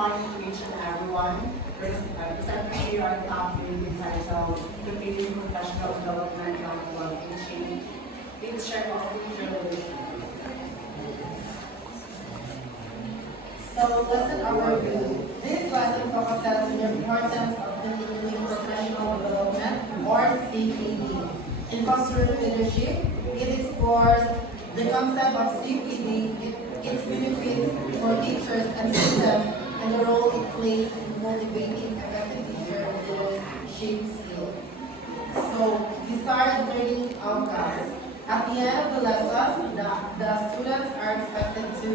morning to each and everyone. Presenting here our topic entitled Continuing Professional Development while Teaching. Please share all of your relations. So, lesson overview. This lesson focuses on the importance of continuing professional development, or CPD. In classroom leadership, it explores the concept of CPD, its benefits for teachers and students, and the role it plays in cultivating effective teacher leadership skills. So, desired learning outcomes. At the end of the lesson, the students are expected to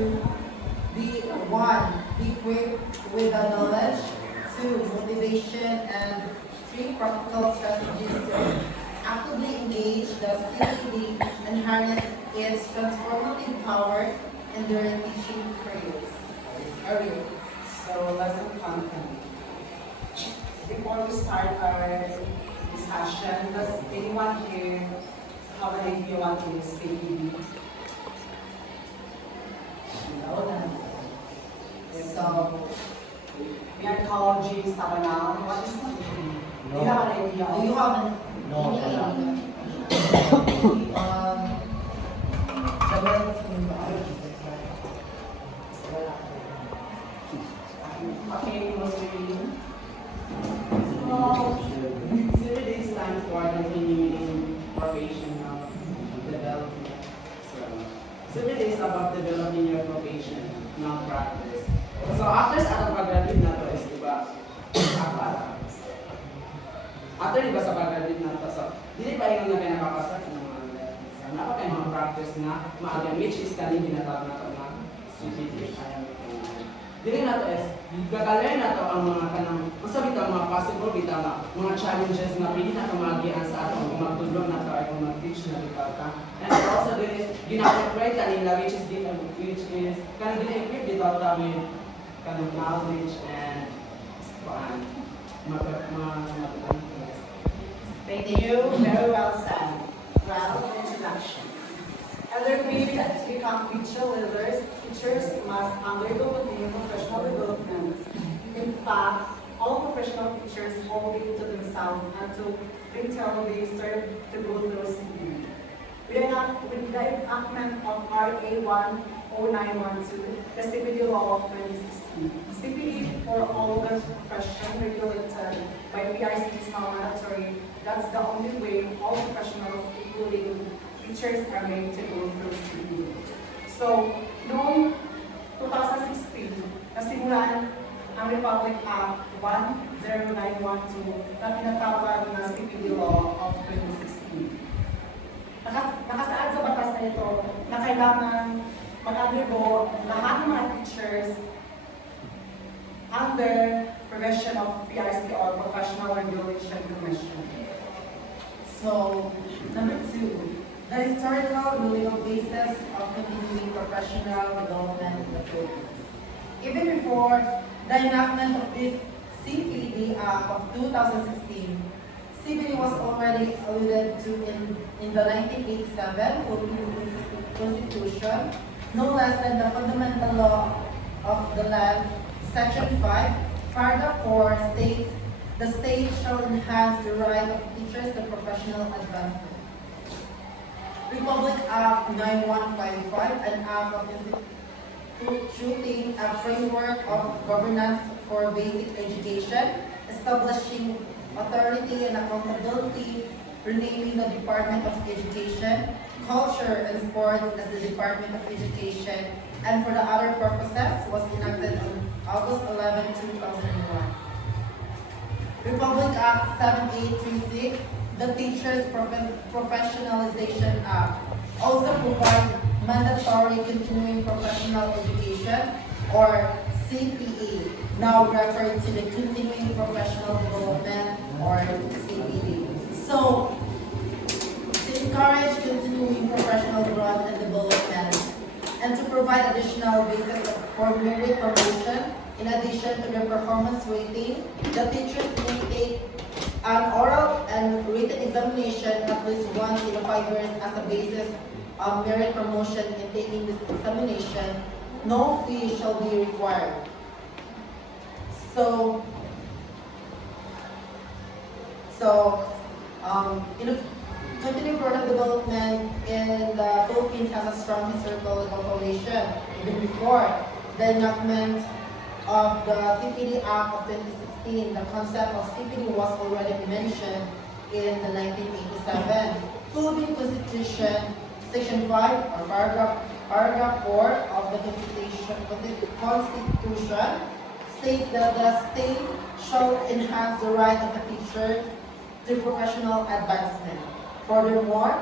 be one, equipped with the knowledge, two, motivation, and three, practical strategies to actively engage the CPD and harness its transformative power in their teaching careers. So lesson content. Before we start our discussion, does anyone here have an idea what is CPD? So, we are called G. Sabanal. What is CPD? Do you have an idea? Do you have an No. Okay, Muslim. So, CPD stands for Continuing Professional Development. So, CPD is about developing your profession, not practice. So, after sa pag-graduate na to is, diba, after diba sa pag-graduate na to, so, dili pa yung na kayo nakapasa ng mga lessons. So, napa kayo mga practice na maagang which is kaning ginatawag na to na CPD. Dili na to is, gagalayan na to ang mga kanang, masabi ito, mga possible bita mga challenges na pwede na ito magian sa ato, kung magtulong na to ay kung mag-teach na bitaw ka. And also there is, gina-operate nila which is, kanang gina-equip bitaw ta with kanang knowledge and Thank you. Very well said. Well, introduction. Intermediate to become teacher leaders, teachers must undergo continuing professional development. In fact, all professional teachers owe it to themselves until they serve to go through CPD. With the enactment of RA 10912, the CPD law of 2016, CPD for all the profession regulated by PRC is now mandatory. That's the only way all professionals, including teachers, are made to go through CPD. So, noong 2016, nasimulan ang Republic Act 10912 na tinatawag na CPD Law of 2016. Nakasaad sa batas na ito na kailangan mag-undergo lahat ng mga teachers under provision of PRC or Professional Regulation Commission. So, number two, the historical legal basis of continuing professional development in the Philippines. Even before the enactment of this CPD Act of 2016, CPD was already alluded to in the 1987 Philippine Constitution, no less than the Fundamental Law of the Land, Section 5, Paragraph 4 states, the state shall enhance the right of teachers to professional advancement. Republic Act 9155, an act of instituting a framework of governance for basic education, establishing authority and accountability, renaming the Department of Education, Culture and Sports as the Department of Education, and for the other purposes was enacted on August 11, 2001. Republic Act 7836, the Teachers Professionalization Act, also provides mandatory continuing professional education, or CPE, now referred to the Continuing Professional Development, or CPD. So, to encourage continuing professional growth and development, and to provide additional basis for merit promotion, in addition to their performance rating, the teachers may take an oral and written examination at least once in 5 years as a basis of merit promotion in taking this examination. No fee shall be required. So, so, in the continuing product development in the Philippines has a strong historical legal foundation. Even before the enactment of the CPD Act of 2016, the concept of CPD was already mentioned in the 1987 Philippine Constitution, Section 5 or paragraph 4 of the Constitution states that the state shall enhance the right of the teacher to professional advancement. Furthermore,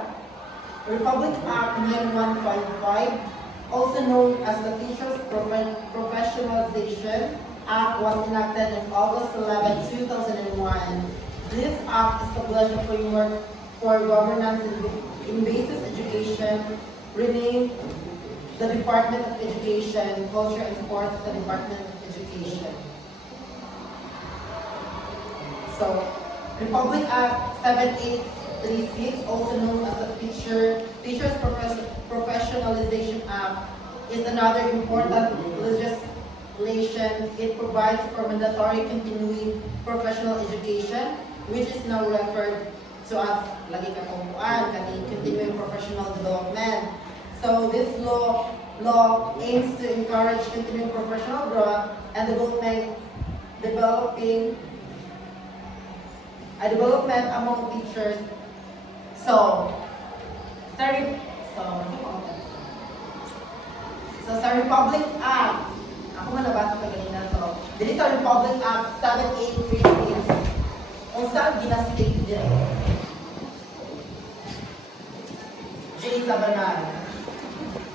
Republic Act 9155, also known as the Teachers Professionalization Act, was enacted on August 11, 2001. This act established a framework for governance in basic education, renamed the Department of Education, Culture and Sports as the Department of Education. So, Republic Act 7836, also known as the Teachers Professionalization Act, is another important legislation. It provides for mandatory continuing professional education, which is now referred to as continuing professional development. So this law aims to encourage continuing professional growth and development among teachers. So sa Republic Act, ako man nabasa ko ganina, so, dito sa Republic Act 7836, kung saan ginastate din. J. Sabanan.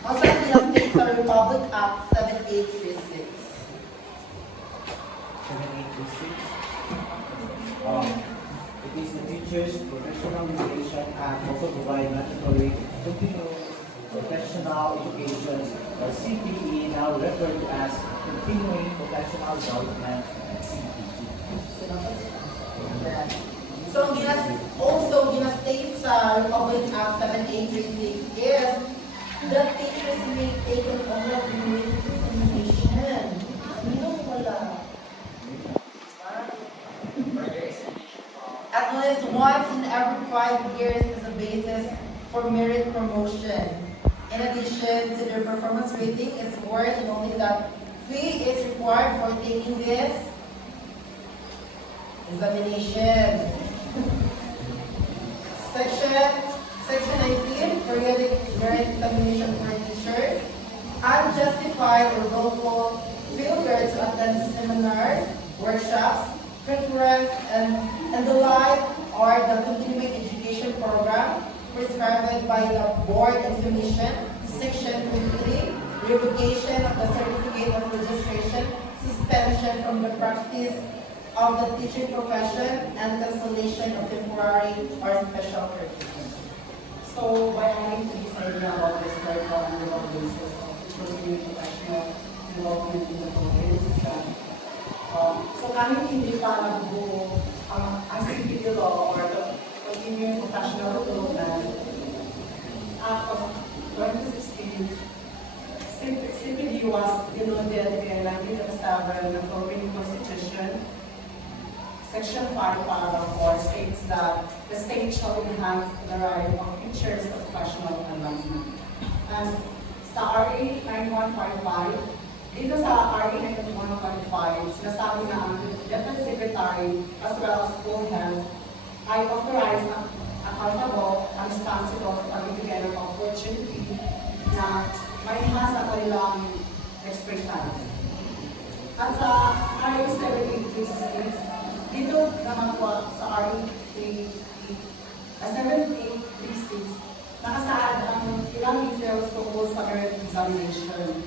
Kung saan ginastate sa Republic Act 7836. 7836. It is the Teachers Professionalization Act also provide mandatory continuing professional education, or CPE, now referred to as Continuing Professional Development, CPE. So, also ginastate sa Republic Act 7836 is that teachers may take an oral community examination. Wala. At least once in every 5 years as a basis for merit promotion. In addition to their performance rating, it's worth noting that fee is required for taking this examination. Section 19, periodic merit examination for teachers. Unjustified or willful failure to attend seminars, workshops, conference, and the like, or the continuing education program prescribed by the board and commission. Section 53, revocation of the certificate of registration, suspension from the practice of the teaching profession, and cancellation of temporary or special curriculum. So, by adding to this idea about the historical and legal basis of continuing professional development in the Philippines, is that so kahit hindi pa nabubuo ang CPD law or the continuing professional development Act of 2016, CPD was denoted in 1907 the Philippine Constitution. Section 5, paragraph 4 states that the state shall enhance the right of teachers to professional advancement. And sa RA 9155, dito sa RA 9155, sinasabi na ang Deputy Secretary as well as school health ay authorized, accountable, and responsible sa pagbibigay ng opportunity na ma-enhance ang kanilang expertise. At sa RA 7836, dito naman po sa RA 7836, nakasaad ang ilang details tungkol sa merit examination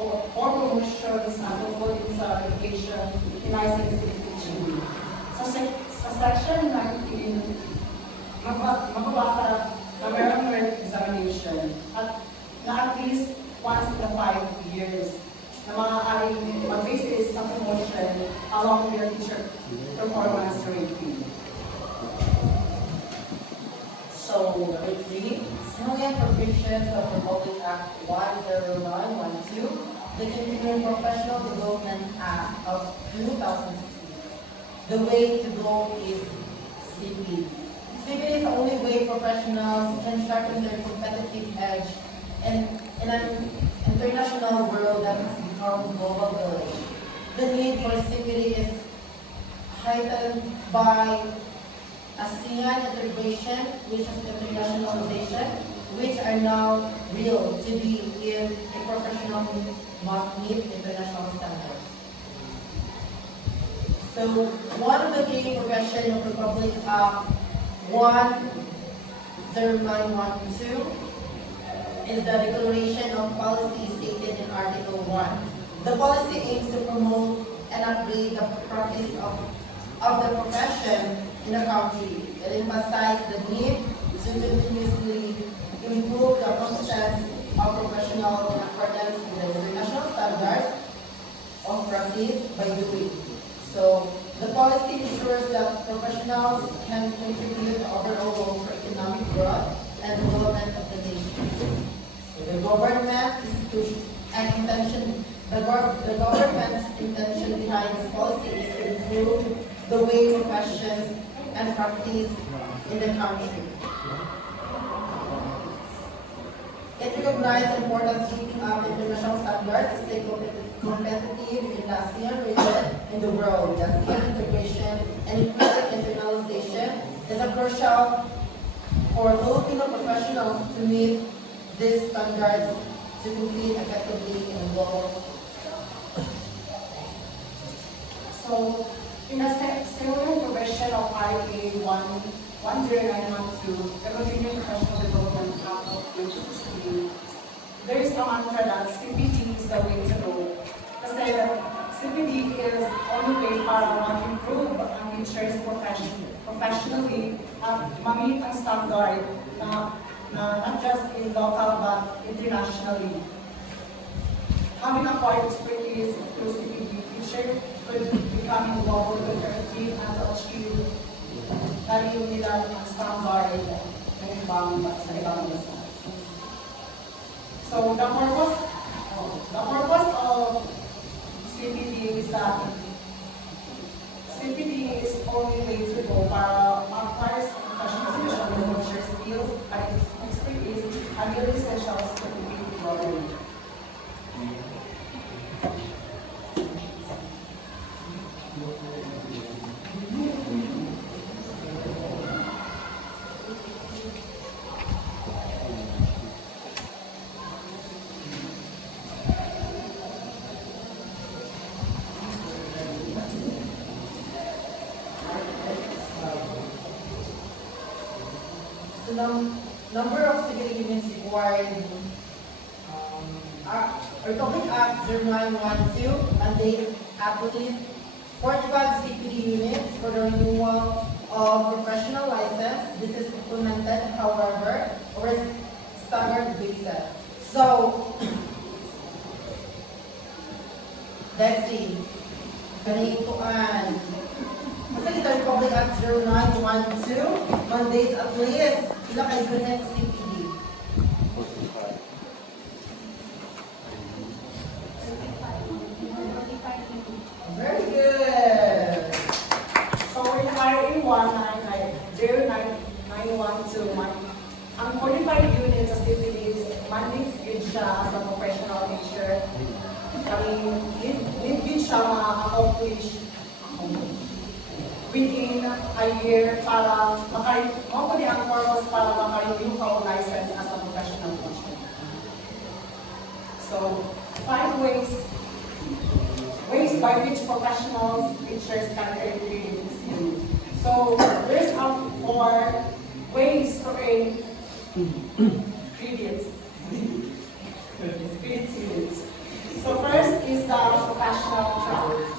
or promotions at tungkol din sa education in licensed teaching. Sa section 19, mababasa na mayroong merit examination at na at least once in 5 years na maaaring mag-basis ng promotion along with your teacher performance rating. So, number 3, salient provisions of Republic Act 10912, the Continuing Professional Development Act of 2016. The way to go is CPD. CPD is the only way professionals can sharpen their competitive edge in an international world that has become global village. The need for CPD is heightened by ASEAN integration, which is internationalization, which are now real to be in a professional must meet international standards. So one of the key progression of Republic Act 10912 is the declaration of policy stated in Article 1. The policy aims to promote and upgrade the practice of the profession in the country. It emphasizes the need to continuously improve the competence of professionals in accordance with the international standards of practice by doing. So the policy ensures that professionals can contribute to overall goal for economic growth and development of the nation. So the government institution and intention, the government's intention behind this policy is to improve the way professions and practice in the country. It recognizes the importance of keeping up international standards to stay competitive in the ASEAN region and the world. The ASEAN integration and increasing internationalization is a crucial for Filipino professionals to meet these standards to compete effectively in the global. So, in a similar provision of RA 10912, the Continuing Professional Development Act of 2016, there is a mantra that CPD is the way to go. Kasi CPD is only way para mag-improve ang teachers professionally at ma-meet ang standard na not just in local but internationally. Having acquired expertise through CPD, teacher could become global competitive and to achieve kaliw nila ang standard ng ibang sa ibang bansa. So the purpose of CPD is that CPD is only way to go para acquire professional special skills and expertise and really essentials to compete globally. So number of civil units required, Republic Act 0912 mandates at least 45 CPD units for the renewal of professional license. This is implemented, however, over a staggered basis. So, let's see. Ganituan. Kasi ito Republic Act 0912 mandates at least ilang kay units CPD. Very good. So in RA 0912, ang 45 units of CPDs, mandates yun siya as a professional teacher. Need yun siya ma-accomplish within a year para mapali ang purpose para makarenew ka o license as a professional teacher. So, 5 ways by which professionals teachers can earn credits. So, there's 4 ways to earn credits. So, first is the professional track.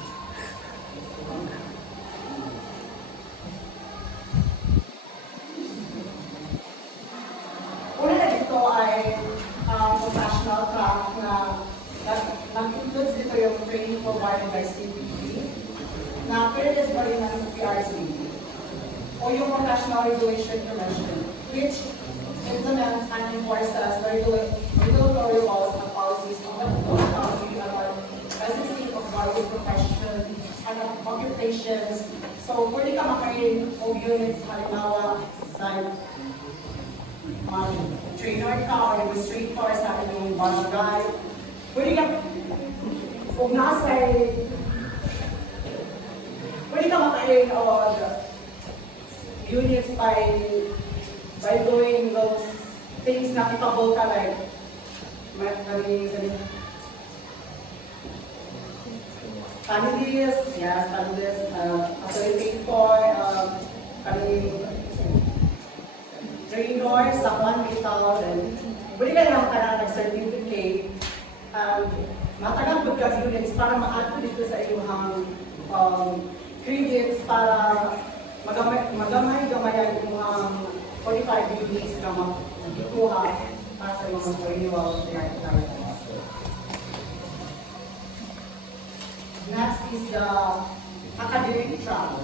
Una na dito ay professional track na nag-includes dito yung training provided by CPD na period pa rin ng PRC o yung Professional Regulation Commission which implements and enforces the regulatory laws and policies of the authority about licensing of various profession, occupations. So, pwede ka makain o units, halimbawa, like, trainer ka or demonstrator sa inyong barangay. Pwede ka, kung nasa pwede ka makain o units by doing those things na capable ka like panelist, yes, panelist, facilitator, trainer sa one vital, and pwede ka naman ka na nag-certificate, matagal po ka units para ma-add dito sa iyong credits para magamay-gamayan yung 45 units na magkuha para sa mga renewal license. Next is the academic track.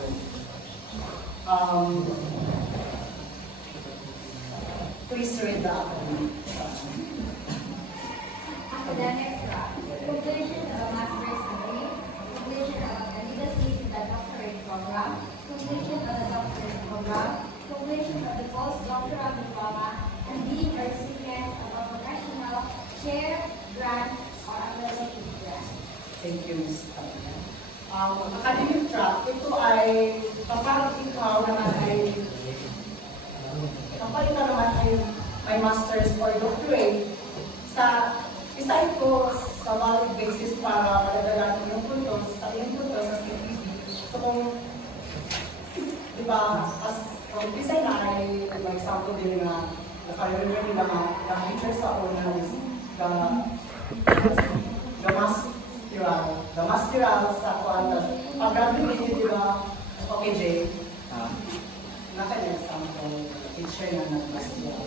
Please read that. Academic track. Completion of a master's degree. Completion of a candidacy to the doctorate program. Completion of the doctorate program. Completion of the postdoctoral diploma. And being a recipient of a professional chair, grant, or a fellowship grant. Thank you, Ms. Academic track, ito ay kapag ikaw naman ay may master's or doctorate, isa ito sa valid basis para madagalan yung puntos sa CPD. So kung, di ba, as isa na ay may example din na nakarenew nila na teacher sa una is the masteral sa kuantas. Pag-graduate, di ba, okay, Jay? Naka-example, teacher na nag-masteral.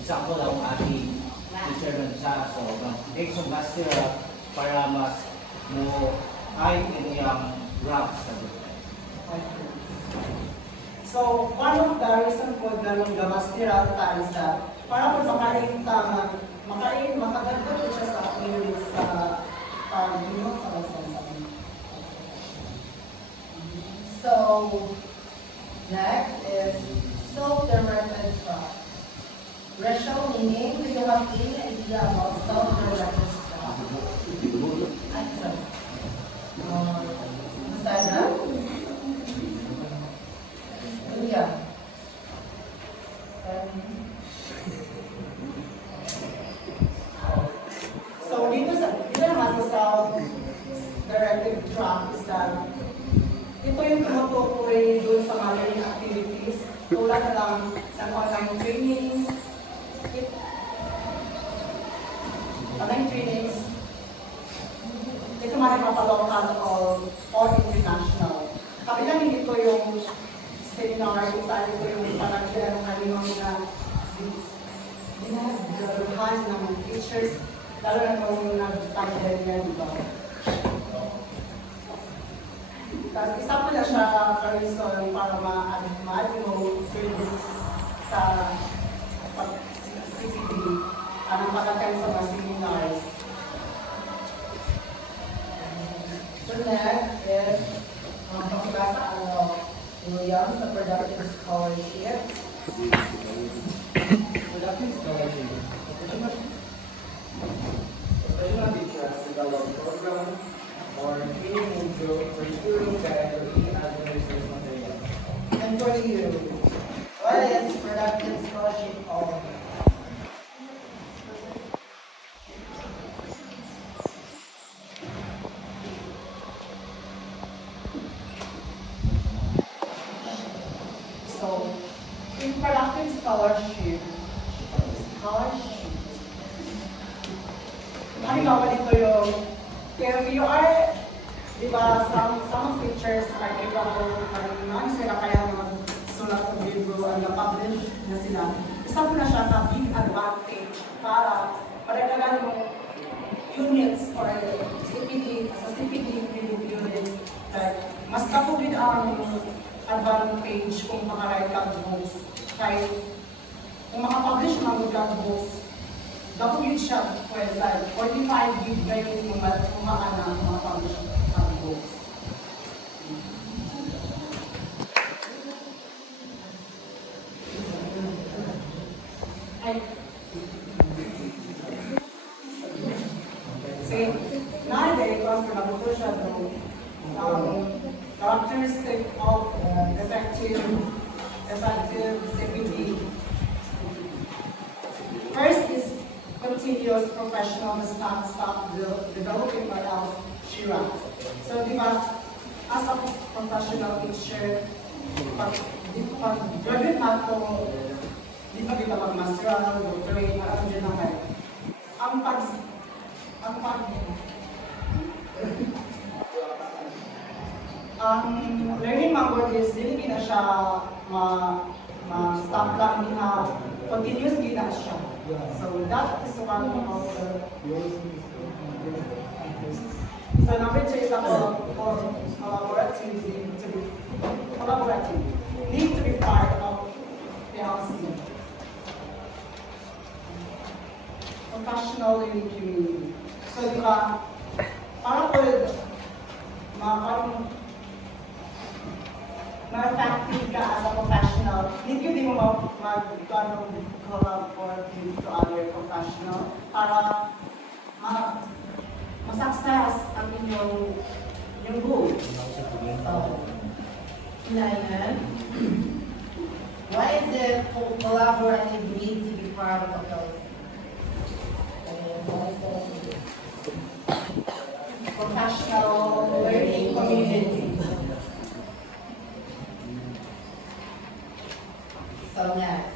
Example ang ating teacher nun sa so take some master para mas mo ay iniyang rank sa dito. So, one of the reason po ganun gamasteral ta is that para po makadagdag po siya sa units sa pag-inyo sa license. So, next is self-directed track. Racial meaning, do you have any idea about self-directed track? Excellent. Besides that? Yeah. So, dito naman sa self-directed track is that ito yung tumutukoy doon sa mga activities tulad na lang ng online trainings, ito man mapalocal or international. Kabilang dito yung seminar, kung saan ito yung parang ng kalimang na dinagaluhan ng teachers, lalo na kung nag-title niya, di ba? Tapos isa po na siya ka-reason para ma-add mo credits sa CPD, anong pag-attend sa mga seminars. So next is pakibasa yung sa productive scholarship. Productive scholarship. Professional teachers develop program or training module for students guide or any other resource material. And for you, what is productive scholarship called? So, in productive scholarship, halimbawa dito yung, if you are, di ba, some teachers are capable, ano sila kaya magsulat ng libro, na-publish na sila. Isa po na siya na big advantage para madagdagan yung units or CPD, sa CPD units, mas kapugid ang advantage kung makaride ka books. Kahit kung makapublish ng mga books, Dako yun siya, pues, like, 45 gig kayo yung kumaan ng mga published books. Ay, see, nowadays, kung nabuto siya doon, characteristic of effective CPD. First is continuous professional stop developing or else she writes. So, di ba, as a professional teacher, pag graduate na ako, di ba kita mag-masteral, doctorate, parang dyan na kayo. Ang learning method is dili na siya ma-stop lang, hindi na continuous na siya. So that is one of the. So number 2 is collaborative. Need to be part of PLC. Professional learning community. So di ba, para po ma-effective ka as a professional, hindi mo mag-collaborate to other professional para ma-success ang inyong goal. Ryan, why is it collaborative need to be part of a policy? Professional learning community. So next.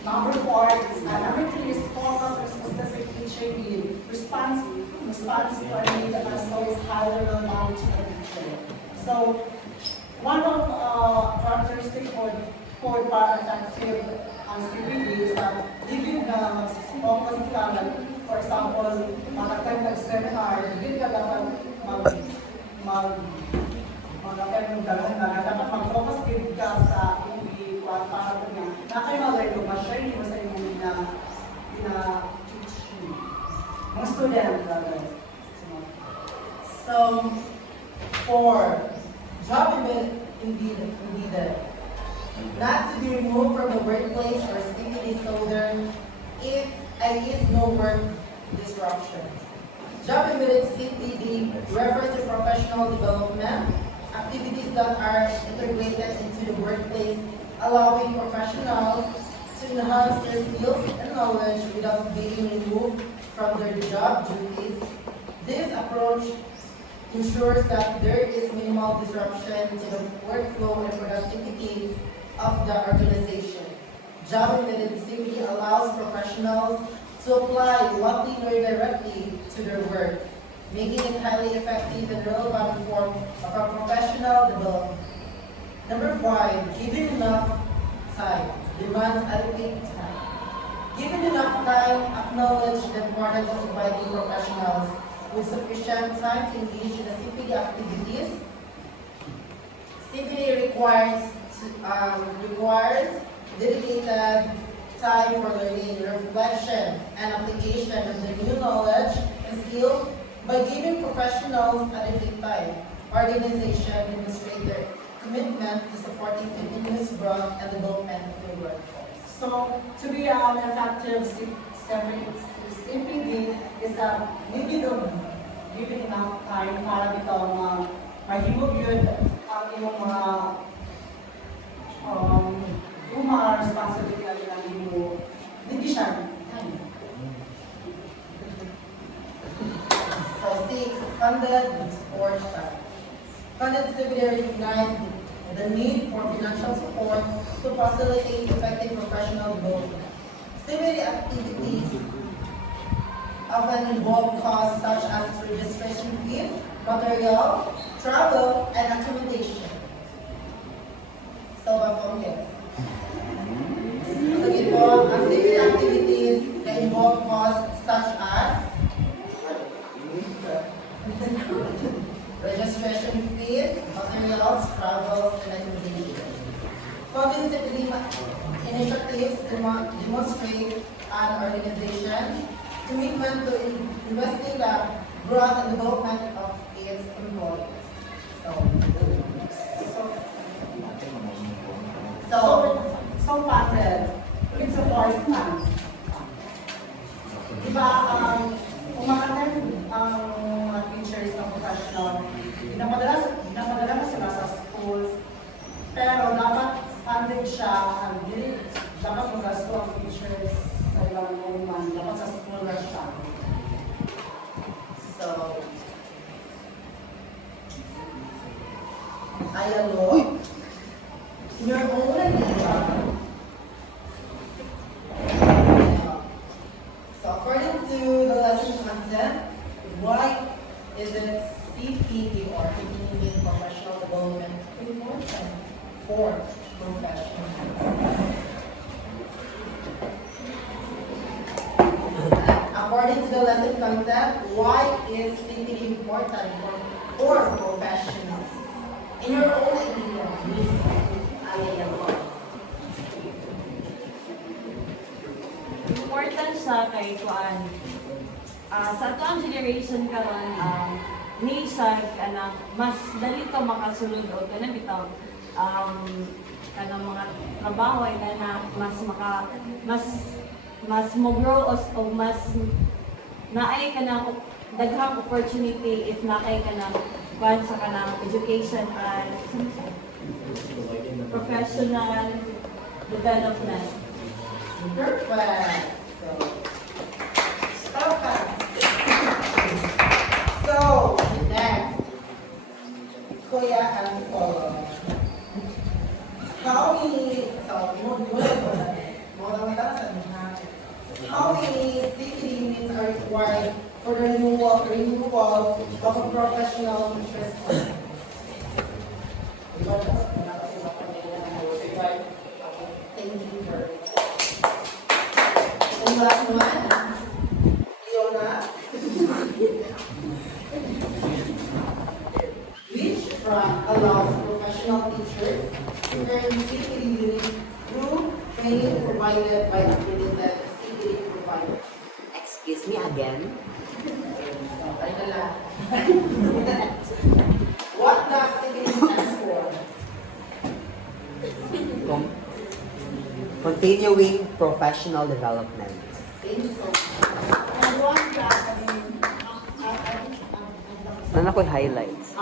Number 3 is focus on specific teacher need. Response to a need that is always highly relevant to the teacher. So, one of characteristic for effective CPD is that hindi na focus ka na, for example, mag-attend ng seminar, hindi ka dapat mag-attend ng dalawang na, dapat mag-focus din ka sa para po niya. Na kayo mag-learn mo, ma-share niyo sa inyo na-teach mga student. So, for job indeed, not to be removed from the workplace or simply so there is no work disruption. Job embedded CPD refers to professional development, activities that are integrated into the workplace, allowing professionals to enhance their skills and knowledge without being removed from their job duties. This approach ensures that there is minimal disruption to the workflow and productivity of the organization. Job-embedded CPD allows professionals to apply what they learn directly to their work, making it highly effective and relevant form of a professional development. Number 5, given enough time, demands adequate time. Given enough time, acknowledge the importance of providing professionals with sufficient time to engage in the CPD activities. CPD requires dedicated time for learning, reflection, and application of the new knowledge and skills by giving professionals adequate time. Organization demonstrate their commitment to supporting continuous growth and development of their workforce. So, to be an effective CPD is that given enough time para bitaw mahimog yun ang iyong mga responsibility na ginagin mo. Hindi siya. So 6, funded support staff. Funded CPD recognize the need for financial support to facilitate effective professional development. CPD activities often involve costs such as registration fees, material, travel, and accommodation. So, yes. Sige po, ang CPD activities that involve costs such as registration fees, materials, travels, and accommodation. Funding CPD initiatives demonstrate an organization commitment to investing the growth and development of its employees. So funded, with support funds. Diba, umakaten ang mga teachers ng professional, pinapadala ko sila sa schools, pero dapat funded siya, dapat magasto ang teachers sa ibang naman, dapat sa school na siya. So, ayan mo. Your own idea. So, according to the lesson content, why is it CPE or continuing professional development important for professionals? According to the lesson content, why is CPE important for professionals? In your own idea, please. Important sa kay kuan. Sa ato ang generation karon need sa kanang mas dali ka makasulod o kanang bitaw kanang mga trabaho ay kana mas mo grow o mas naay kanang daghang opportunity if naay kanang kuan sa kanang education and professional development. Perfect. So, next, Kuya and Polo. How many CPD units are required for the renewal of a professional interest? Thank you very much. And last one, Leona. Which rank allows professional teachers to earn CPD units through training provided by accredited CPD providers? Excuse me again. Ay na lang. What does CPD stand for? Continuing professional development. Thank you so much. And one class, Ano ko'y highlights?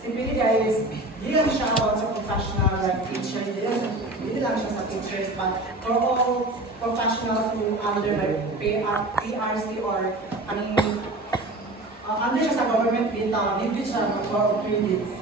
CPD guys, hindi lang siya about sa professional like teacher, hindi lang siya sa teachers, but for all professionals who under like PRC or under siya sa government data, hindi siya for credits.